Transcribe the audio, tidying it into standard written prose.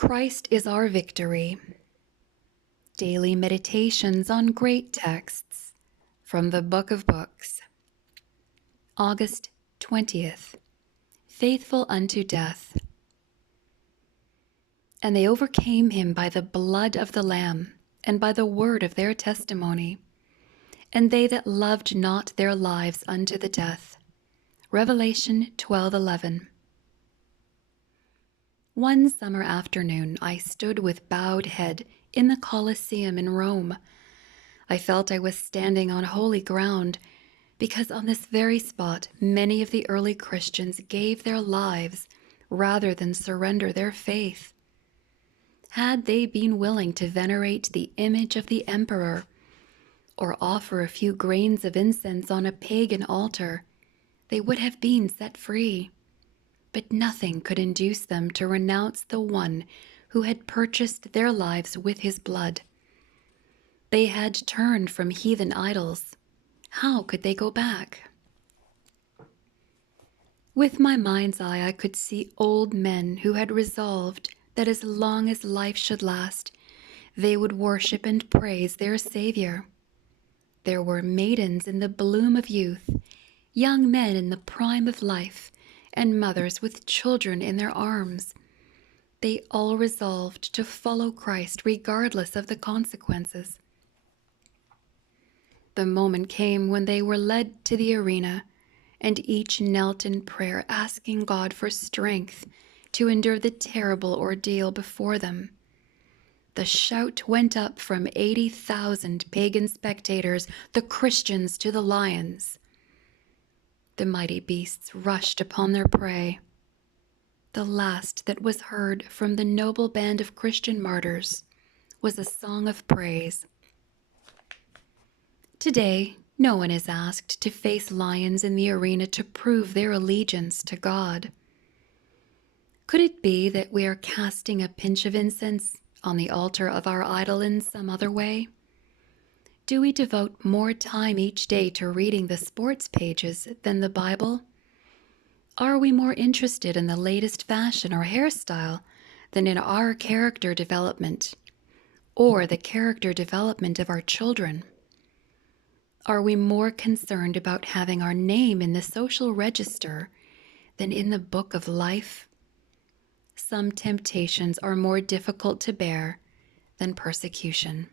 Christ is our victory. Daily meditations on great texts from the Book of Books. August 20th. Faithful unto death. And they overcame him by the blood of the Lamb and by the word of their testimony. And they that loved not their lives unto the death. Revelation 12:11. One summer afternoon I stood with bowed head in the Colosseum in Rome. I felt I was standing on holy ground, because on this very spot many of the early Christians gave their lives rather than surrender their faith. Had they been willing to venerate the image of the emperor, or offer a few grains of incense on a pagan altar, they would have been set free. But nothing could induce them to renounce the one who had purchased their lives with his blood. They had turned from heathen idols. How could they go back? With my mind's eye, I could see old men who had resolved that as long as life should last, they would worship and praise their Savior. There were maidens in the bloom of youth, young men in the prime of life, and mothers with children in their arms. They all resolved to follow Christ regardless of the consequences. The moment came when they were led to the arena, and each knelt in prayer, asking God for strength to endure the terrible ordeal before them. The shout went up from 80,000 pagan spectators, the Christians to the lions. The mighty beasts rushed upon their prey. The last that was heard from the noble band of Christian martyrs was a song of praise. Today, no one is asked to face lions in the arena to prove their allegiance to God. Could it be that we are casting a pinch of incense on the altar of our idol in some other way? Do we devote more time each day to reading the sports pages than the Bible? Are we more interested in the latest fashion or hairstyle than in our character development or the character development of our children? Are we more concerned about having our name in the social register than in the book of life? Some temptations are more difficult to bear than persecution.